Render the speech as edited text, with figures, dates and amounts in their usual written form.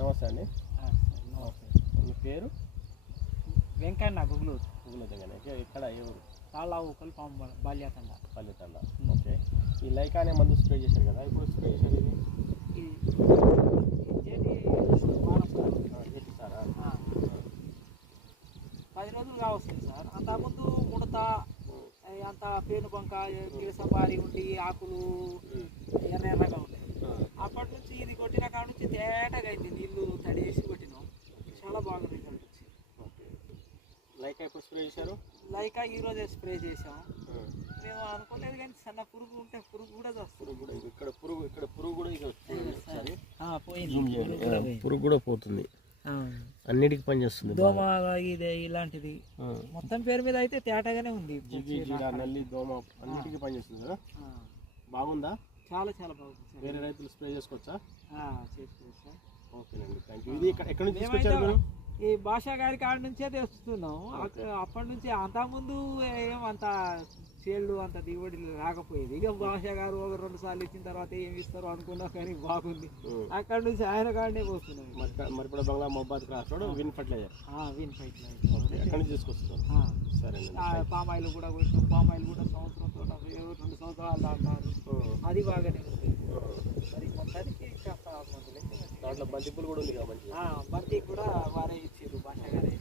నమస్తే అండి. నమస్తే. మీ పేరు? వెంకన్న గుగ్లూరు. గుగ్లూరు ఎక్కడ ఏ ఊరు? తాళ్ళావుకల్ బాల్యాతండ. పల్లెతండ. ఓకే. ఈ లైకా అనే మందు స్ప్రే చేశారు కదా, ఇప్పుడు స్ప్రే చేశారు ఇది సారా? 10 రోజులు కావస్తుంది సార్. అంతకుముందు ముడత అంత పేను బంక కిరసబారి ఉండి ఆకులు ఎర్రగా ఉంటాయి. అప్పటి నుంచి ఇది కొట్టిన కాడ నుంచి తేటగా అయింది. నీళ్లు తడిసి కొట్టినాం, చాలా బాగా రిజల్ట్ వచ్చింది. లైకా ఎప్పుడు స్ప్రే చేశారు? లైకా ఈరోజే స్ప్రే చేసాం. మేము అనుకోలేదు కానీ సన్న పురుగు ఉంటే పురుగు కూడా వస్తుంది. ఇక్కడ పురుగు కూడా పోయింది. పురుగు కూడా పోతుంది, అన్నిటికి పని చేస్తుంది. దోమ ఇదే ఇలాంటిది మొత్తం పేరు మీద అయితే తేటగానే ఉంది. నల్లి దోమ అన్నిటికీ పని చేస్తుంది కదా. బాగుందా? చాలా చాలా బాగుంది. వేరే రైతులు స్ప్రే చేసుకోవచ్చా? చేసుకోవచ్చు. ఓకేనండి, థ్యాంక్ యూ. ఇది ఎక్కడి నుంచి తీసుకొచ్చారు? ఈ భాషా గారి కాడ నుంచే తెస్తున్నాం. అప్పటి నుంచి అంతకుముందు ఏమంత చేళ్ళు అంత దిగుబడి రాకపోయేది. ఇక భాషా గారు ఒక 2 సార్లు ఇచ్చిన తర్వాత ఏమి ఇస్తారో అనుకున్నా కానీ బాగుంది. అక్కడ నుంచి ఆయన కాడనే పోస్తున్నాం. మరిపడ బంగ్లా మొహబాద్ cross road win fertilizer. Win fertilizer ఎక్కడి నుంచి తీసుకొస్తున్నాం? సరే. పామాయిల్ కూడా కొట్టాం. పామాయిల్ కూడా సంవత్సరంతో 2 సంవత్సరాలు అంటారు. అది బాగానే ఉంది. మరి మొత్తానికి మందులు దాంట్లో బంతిపూలు కూడా ఉంది కాబట్టి బంతి కూడా వారే ఇచ్చారు భాష గారే.